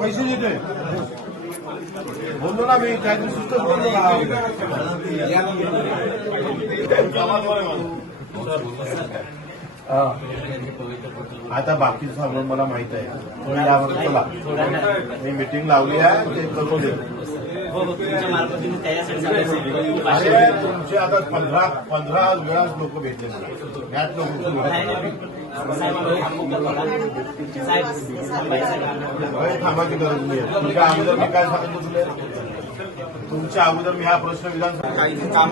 पैसे देते बोललो ना मी त्या दिवशी बोललो आता बाकीचं सगळं मला माहित आहे. तुम्ही यावर चला, मी मीटिंग लावली आहे, ते करून दे. अरे तुमचे आता 15 वेळा लोक भेटले मला, यात थांबाची गरज नाही. तुमच्या अगोदर मी काय सांगतो तुला, तुमच्या अगोदर मी हा प्रश्न विधानसभा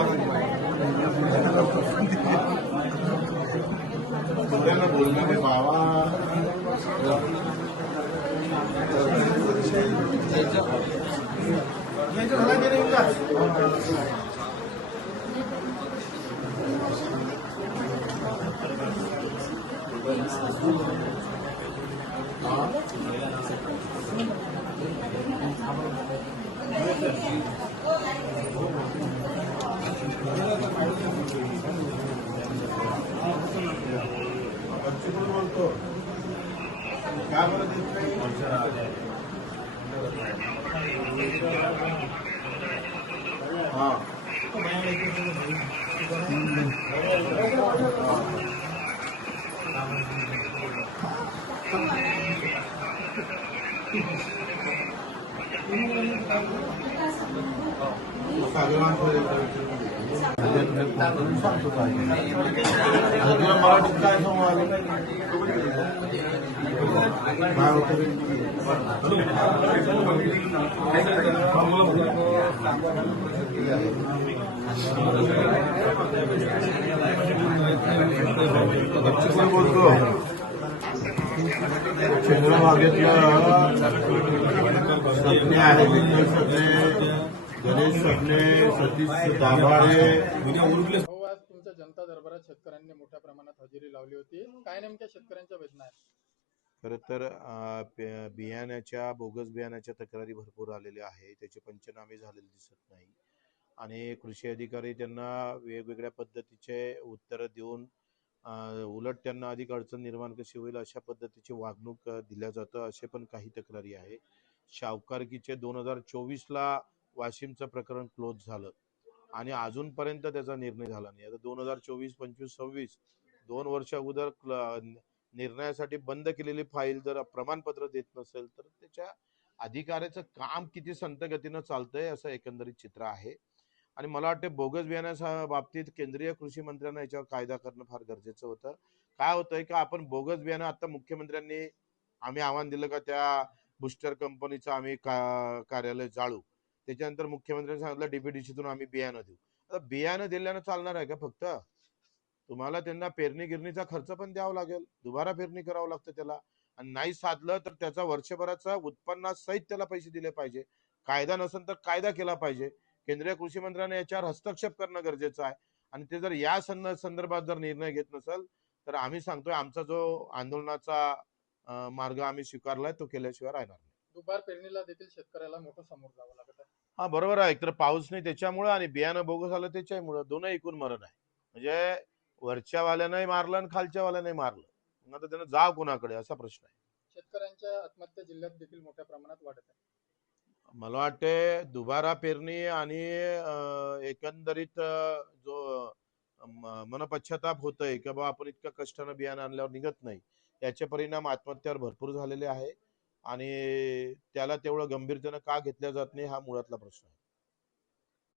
बोलणं रे बाबा. बोलतो काय बोलत हा सांगतो काय मराठीत काय संवाद काय होतं. बोलतो चंद्रभागेतलं सपने आहे, विठ्ठल सपने, गणेश सपने, सतीश दाभाडे. आज तुमच्या जनता दरबारात शेतकऱ्यांनी मोठ्या प्रमाणात हजेरी लावली होती. काय नेमक्या शेतकऱ्यांच्या वेदना आहेत? खरं तर बियाण्याच्या बोगस बियाण्याच्या तक्रारी भरपूर आलेल्या आहे. त्याचे पंचनामे झालेले दिसत नाही आणि कृषी अधिकारी त्यांना वेगवेगळ्या पद्धतीचे उत्तर देऊन उलट त्यांना अधिक अडचण निर्माण कशी होईल अशा पद्धतीची वागणूक दिल्या जातं, असे पण काही तक्रारी आहे. सावकारकीचे 2024ला वाशिमचं प्रकरण क्लोज झालं आणि अजूनपर्यंत त्याचा निर्णय झाला नाही. आता 2024, 25, 26 2 वर्ष अगोदर निर्णयासाठी बंद केलेली फाईल जर प्रमाणपत्र देत नसेल तर त्याच्या अधिकाऱ्याचं काम किती संत गतीनं चालतंय असं एकंदरीत चित्र आहे. आणि मला वाटतं बोगस बियाण्याच्या बाबतीत केंद्रीय कृषी मंत्र्यांना याच्यावर कायदा करणं फार गरजेचं होतं. काय होतंय का आपण बोगस बियाणं आता मुख्यमंत्र्यांनी आम्ही आव्हान दिलं का त्या बुस्टर कंपनीचं आम्ही कार्यालय जाळू. त्याच्यानंतर मुख्यमंत्र्यांनी सांगितलं डीबीडीसीतून आम्ही बियाणं देऊ. आता बियाणं दिल्यानं चालणार आहे का? फक्त तुम्हाला त्यांना पेरणी गिरणीचा खर्च पण द्यावा लागेल, दुबारा पेरणी करावं लागतं त्याला, आणि नाही साधलं तर त्याचा वर्षभराचा उत्पन्नासहित त्याला पैसे दिले पाहिजे. कायदा नसेल तर कायदा केला पाहिजे. केंद्रीय कृषी मंत्र्यांनी याच्यावर हस्तक्षेप करणं गरजेचं आहे. आणि ते जर या संदर्भात जर निर्णय घेत नसेल तर आम्ही सांगतोय आमचा जो आंदोलनाचा मार्ग आम्ही स्वीकारलाय तो केल्याशिवाय राहणार नाही. दुबार पेरणीला देखील शेतकऱ्याला मोठं समोर जावं लागत आहे. हा बरोबर आहे. एकतर पाऊस नाही त्याच्यामुळे आणि बियाणं बोगस आलं त्याच्यामुळे दोन्ही एकूण मरण आहे. म्हणजे वरच्या वाल्यानंही मारलं आणि खालच्या वाल्यानंही मारलं, मग आता त्यानं जाव कोणाकडे असा प्रश्न आहे. शेतकऱ्यांच्या आत्महत्या जिल्ह्यात देखील मोठ्या प्रमाणात वाढत आहे. मला वाटते दुबारा पेरणी आणि एकंदरीत जो मनपश्चाताप होतोय की बाबा आपण इतक्या कष्टानं बियाणं आणल्यावर निघत नाही, याचे परिणाम आत्महत्यावर भरपूर झालेले आहे आणि त्याला तेवढं गंभीरतेनं का घेतल्या जात नाही हा मुळातला प्रश्न आहे.